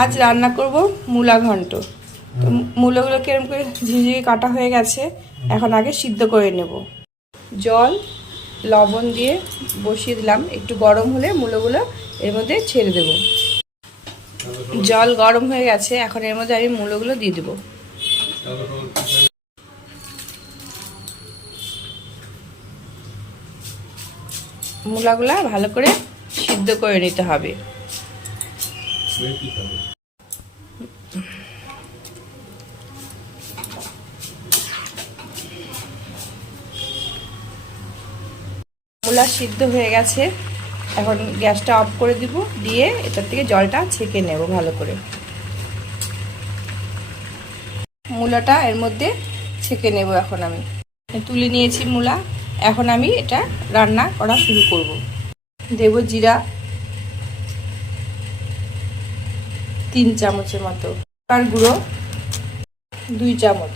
আজ রান্না করব মূলা ঘন্ট। তো মূলাগুলোকে এরকম করে ঝিঝিয়ে কাটা হয়ে গেছে, এখন আগে সিদ্ধ করে নেব। জল লবণ দিয়ে বসিয়ে দিলাম, একটু গরম হলে মূলাগুলো এর মধ্যে ছেড়ে দেব। জল গরম হয়ে গেছে, এখন এর মধ্যে আমি মূলাগুলো দিয়ে দেব। মূলাগুলা ভালো করে সিদ্ধ করে নিতে হবে। মূলা সিদ্ধ হয়ে গেছে, এখন গ্যাসটা অফ করে দিব, দিয়ে এটার থেকে জলটা ছেঁকে নেব ভালো করে। মূলাটা এর মধ্যে ছেঁকে নেব। এখন আমি তুলে নিয়েছি মূলা, এখন আমি এটা রান্না করা শুরু করব। দেব জিরা 3 চামচের মতো, লঙ্কার গুঁড়ো 2 চামচ,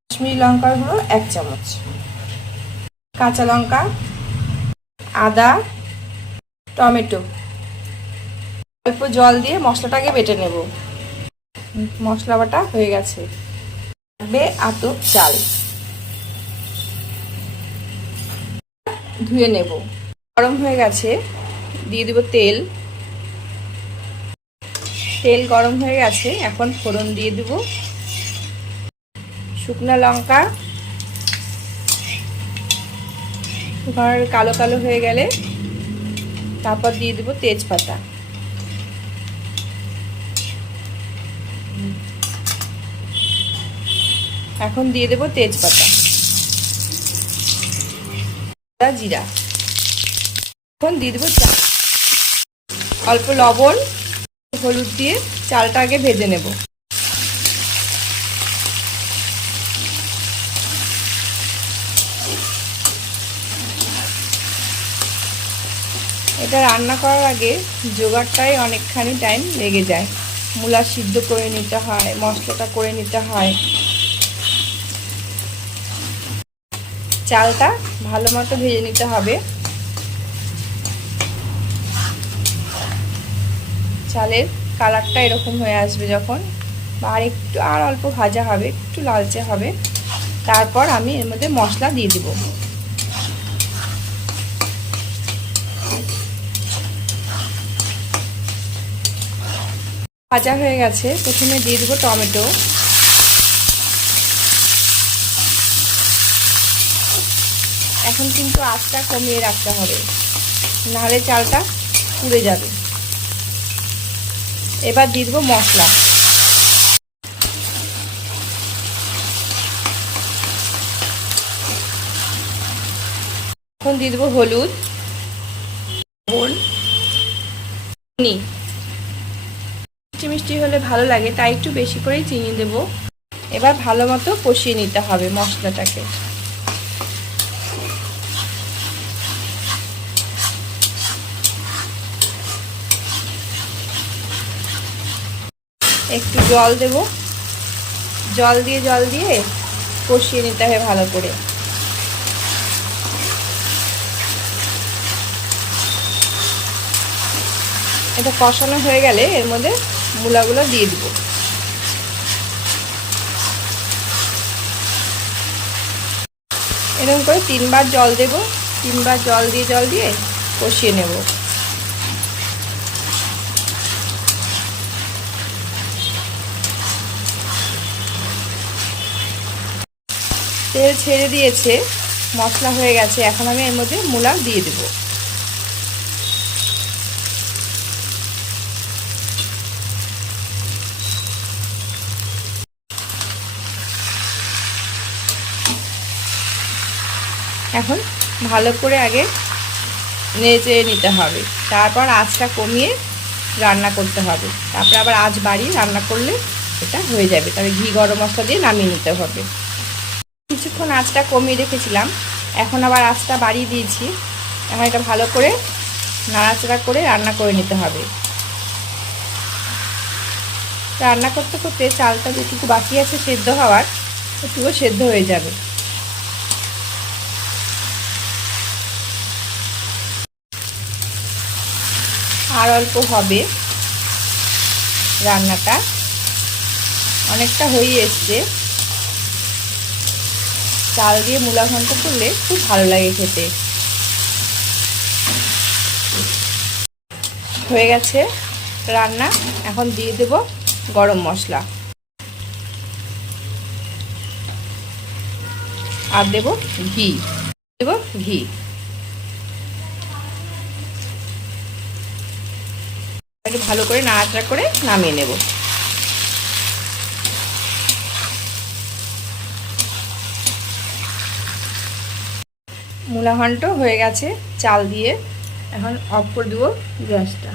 কাশ্মীরি লঙ্কার গুঁড়ো 1 চামচ, কাঁচা লঙ্কা, আদা, টমেটো। অল্প জল দিয়ে মশলাটাকে বেটে নেব। মশলা বাটা হয়ে গেছে। আতপ চাল ধুয়ে নেব। গরম হয়ে গেছে, দিয়ে দিব তেল। তেল গরম হয়ে গেছে, এখন ফোড়ন দিয়ে দিব শুকনো লঙ্কা। কালো কালো হয়ে গেলে তারপর দিয়ে দিব তেজপাতা। এখন দিয়ে দেব তেজপাতা, জিরা। এখন দিয়ে দেব চাল, অল্প লবণ, হলুদ দিয়ে চালটা আগে ভেজে নেব। এটা রান্না করার আগে জোগাড়টাই অনেকখানি টাইম লেগে যায়। মূলা সিদ্ধ করে নিতে হয়, মশলাটা করে নিতে হয়। চালটা ভালো মতো ভেজে নিতে হবে। চালের কালারটা এরকম হয়ে আসবে যখন, আর একটু আর অল্প ভাজা হবে, একটু লালচে হবে, তারপর আমি এর মধ্যে মশলা দিয়ে দিব। ভাজা হয়ে গেছে, প্রথমে দিয়ে দেবো টমেটো। এখন কিন্তু আঁচটা কমিয়ে রাখতে হবে, নাহলে চালটা পুড়ে যাবে। এবার দিয়ে দেবো মশলা। এখন দিয়ে দেবো হলুদ, লবণ, চিনি। মিষ্টি মিষ্টি হলে ভালো লাগে, তাই একটু বেশি করেই চিনি দেব। এবার ভালো মতো কষিয়ে নিতে হবে মশলাটাকে। একটু জল দেব, জল দিয়ে কষিয়ে নিতে হবে ভালো করে। এটা কষানো হয়ে গেলে এর মধ্যে মূলাগুলো দিয়ে দিব। এরকম করে 3 বার জল দেব, 3 বার জল দিয়ে কষিয়ে নেব। তেল ছেড়ে দিয়েছে, মশলা হয়ে গেছে, এখন আমি এর মধ্যে মূলা দিয়ে দেব। এখন ভালো করে আগে নেড়ে নিতে হবে, তারপর আঁচটা কমিয়ে রান্না করতে হবে। তারপর আবার আঁচ বাড়িয়ে রান্না করলে এটা হয়ে যাবে। তবে ঘি গরম মশলা দিয়ে নামিয়ে নিতে হবে। কিছুক্ষণ আঁচটা কমিয়ে রেখেছিলাম, এখন আবার আঁচটা বাড়িয়ে দিয়েছি। এখন এটা ভালো করে নাড়াচাড়া করে রান্না করে নিতে হবে। রান্না করতে করতে চালটা যেটুকু বাকি আছে সেদ্ধ হওয়ার, একটুও সেদ্ধ হয়ে যাবে। আর অল্প হবে, রান্নাটা অনেকটা হয়ে এসছে। চাল দিয়ে মূলা ঘন্ট করলে খুব ভালো লাগে খেতে। হয়ে গেছে রান্না। এখন দিয়ে দেব গরম মশলা আর দেব ঘি। ঘি একটু ভালো করে নাড়াচাড়া করে নামিয়ে নেব। মূলা ঘন্ট হয়ে গেছে চাল দিয়ে। এখন অফ করে দেবো গ্যাসটা।